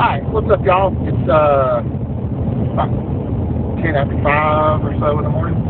Alright, what's up, y'all? It's about 10 after 5 or so in the morning.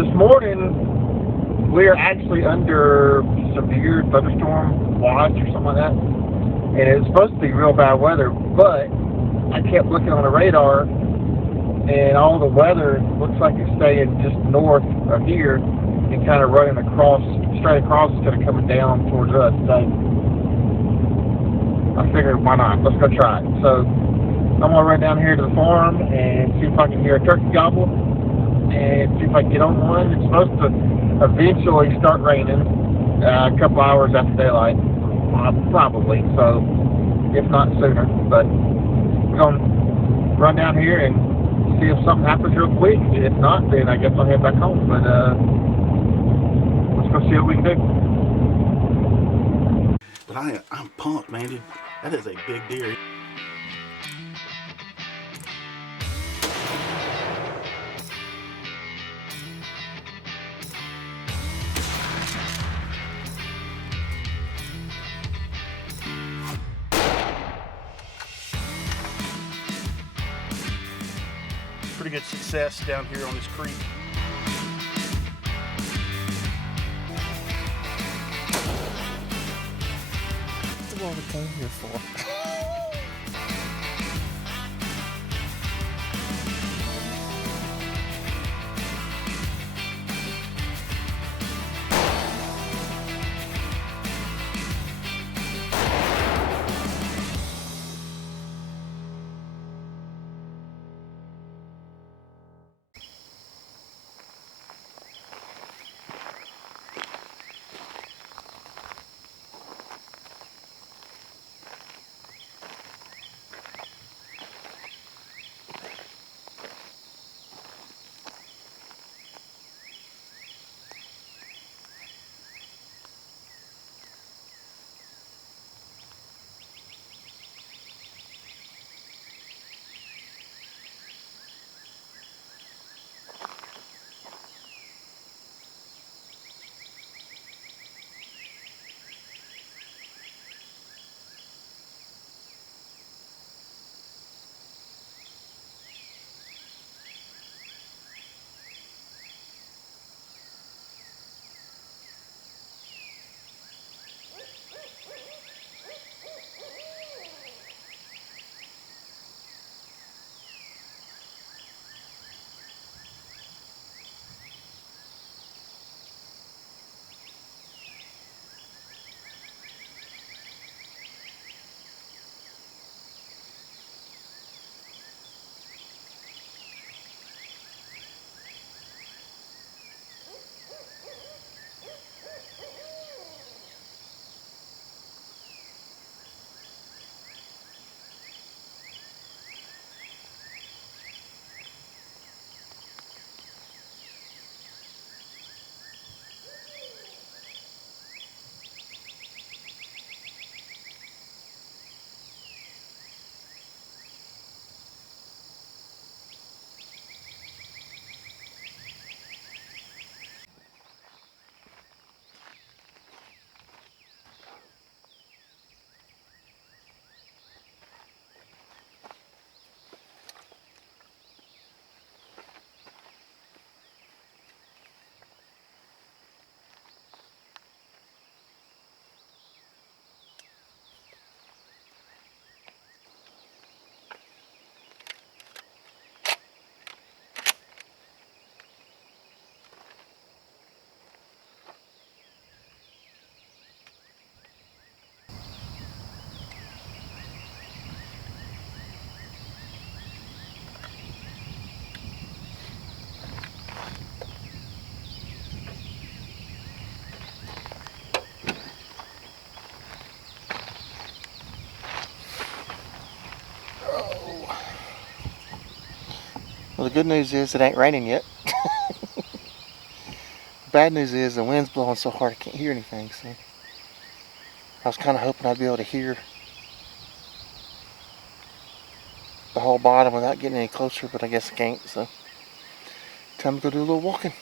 This morning, we're actually under severe thunderstorm watch or something like that. And it's supposed to be real bad weather, but I kept looking on the radar, and all the weather looks like it's staying just north of here and kind of running across, straight across instead of coming down towards us. So I figured, why not? Let's go try it. So I'm gonna run down here to the farm and see if I can hear a turkey gobble and see if I can get on one. It's supposed to eventually start raining a couple hours after daylight, probably. So if not sooner, but we're gonna run down here and see if something happens real quick. If not, then I guess I'll head back home. But let's go see what we can do. But I'm pumped, man, dude. That is a big deer. Pretty good success down here on this creek. That's what we came here for. Well, the good news is it ain't raining yet. The bad news is the wind's blowing so hard I can't hear anything. So I was kind of hoping I'd be able to hear the whole bottom without getting any closer, but I guess I can't. So time to go do a little walking.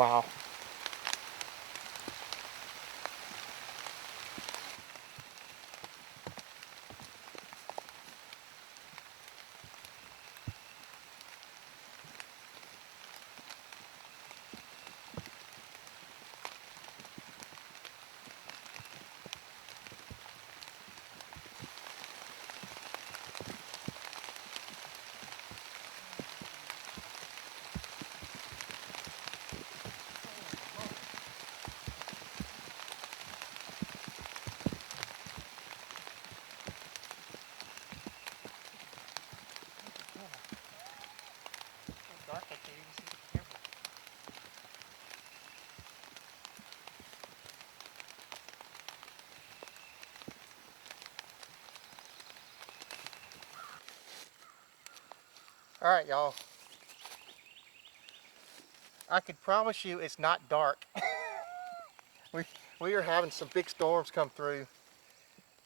Wow. Dark, I can't even see. Careful. All right, y'all. I could promise you it's not dark. we we are having some big storms come through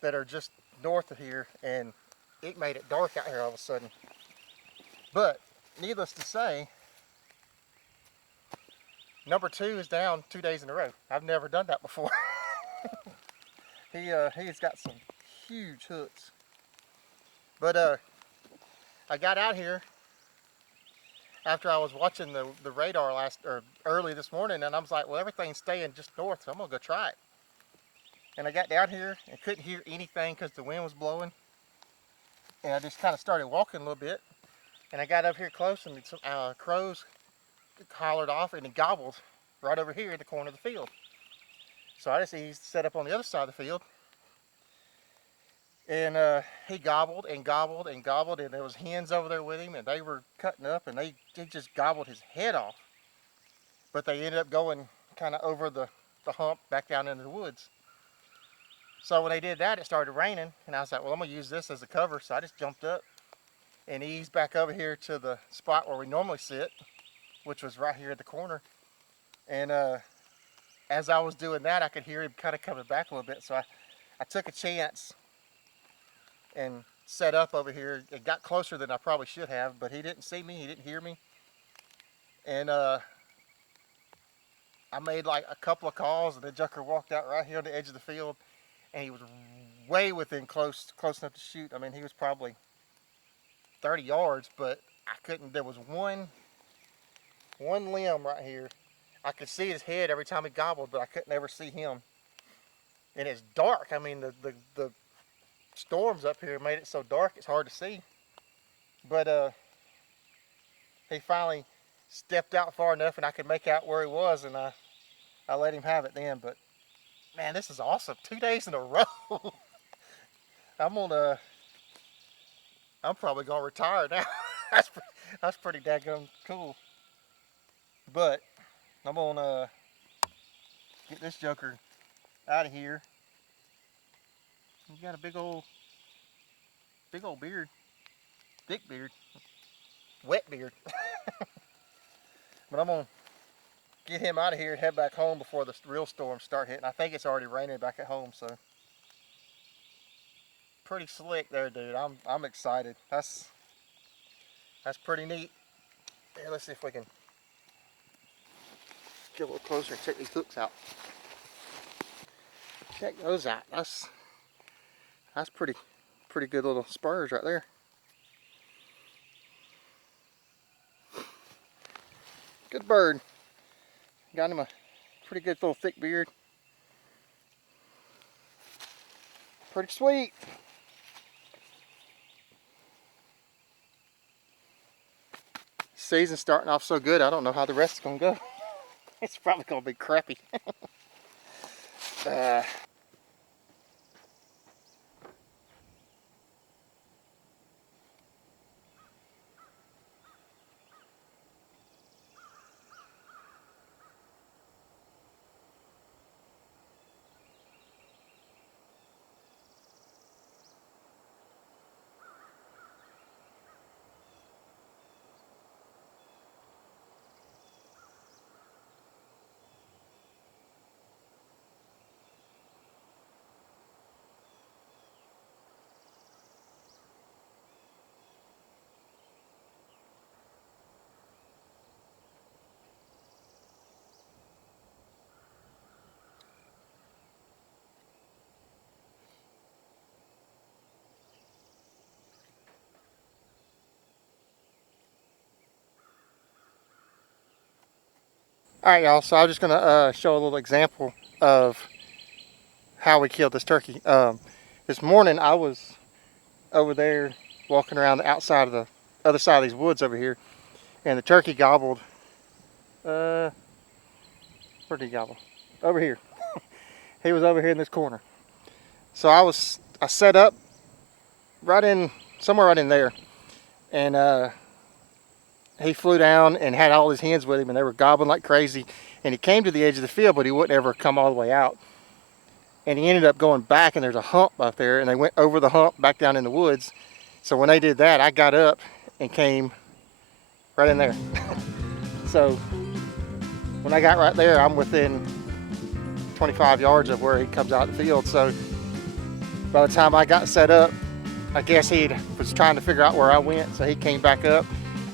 that are just north of here, and it made it dark out here all of a sudden. But needless to say, number 2 is down 2 days in a row. I've never done that before. He's got some huge hooks. But I got out here after I was watching the radar early this morning, and I was like, well, everything's staying just north, so I'm gonna go try it. And I got down here and couldn't hear anything because the wind was blowing. And I just kind of started walking a little bit. And I got up here close, and some crows hollered off, and it gobbled right over here in the corner of the field. So I just set up on the other side of the field. And he gobbled and gobbled and gobbled, and there was hens over there with him, and they were cutting up, and they just gobbled his head off. But they ended up going kind of over the hump back down into the woods. So when they did that, it started raining, and I was like, well, I'm gonna use this as a cover. So I just jumped up and eased back over here to the spot where we normally sit, which was right here at the corner. And as I was doing that, I could hear him kind of coming back a little bit. So I took a chance and set up over here. It got closer than I probably should have, but he didn't see me, he didn't hear me. And I made like a couple of calls, and the Jucker walked out right here on the edge of the field, and he was way within close enough to shoot. I mean, he was probably 30 yards, but I couldn't. There was one limb right here. I could see his head every time he gobbled, but I couldn't ever see him. And it's dark. I mean, the storms up here made it so dark it's hard to see. But he finally stepped out far enough, and I could make out where he was, and I let him have it then. But man, this is awesome. 2 days in a row. I'm probably gonna retire now. that's pretty daggone cool. But I'm gonna get this joker out of here. He's got a big old beard, thick beard, wet beard. But I'm gonna get him out of here and head back home before the real storms start hitting. I think it's already raining back at home, so pretty slick there, dude. I'm excited. That's pretty neat. Here, let's see if we can get a little closer and check these hooks out. Check those out. That's pretty good little spurs right there. Good bird. Got him a pretty good little thick beard. Pretty sweet. Season's starting off so good, I don't know how the rest is gonna go. It's probably gonna be crappy. All right, y'all. So I'm just gonna show a little example of how we killed this turkey. This morning I was over there walking around the outside of the other side of these woods over here, and the turkey gobbled. Where did he gobble? Over here. He was over here in this corner. So I set up somewhere right in there, and he flew down and had all his hens with him, and they were gobbling like crazy. And he came to the edge of the field, but he wouldn't ever come all the way out. And he ended up going back, and there's a hump up there, and they went over the hump back down in the woods. So when they did that, I got up and came right in there. So when I got right there, I'm within 25 yards of where he comes out of the field. So by the time I got set up, I guess he was trying to figure out where I went, so he came back up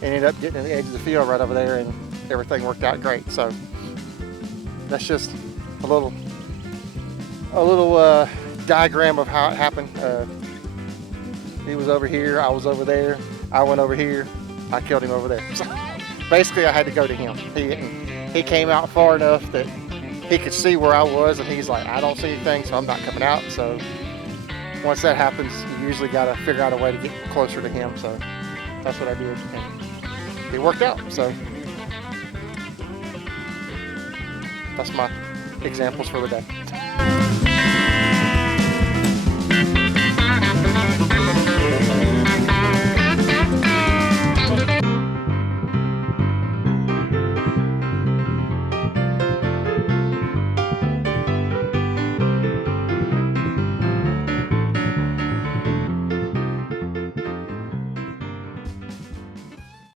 and ended up getting to the edge of the field right over there, and everything worked out great. So that's just a little diagram of how it happened. He was over here, I was over there, I went over here, I killed him over there. So basically I had to go to him. He came out far enough that he could see where I was, and he's like, I don't see anything, so I'm not coming out. So once that happens, you usually got to figure out a way to get closer to him. So that's what I did, and it worked out. So that's my examples for the day.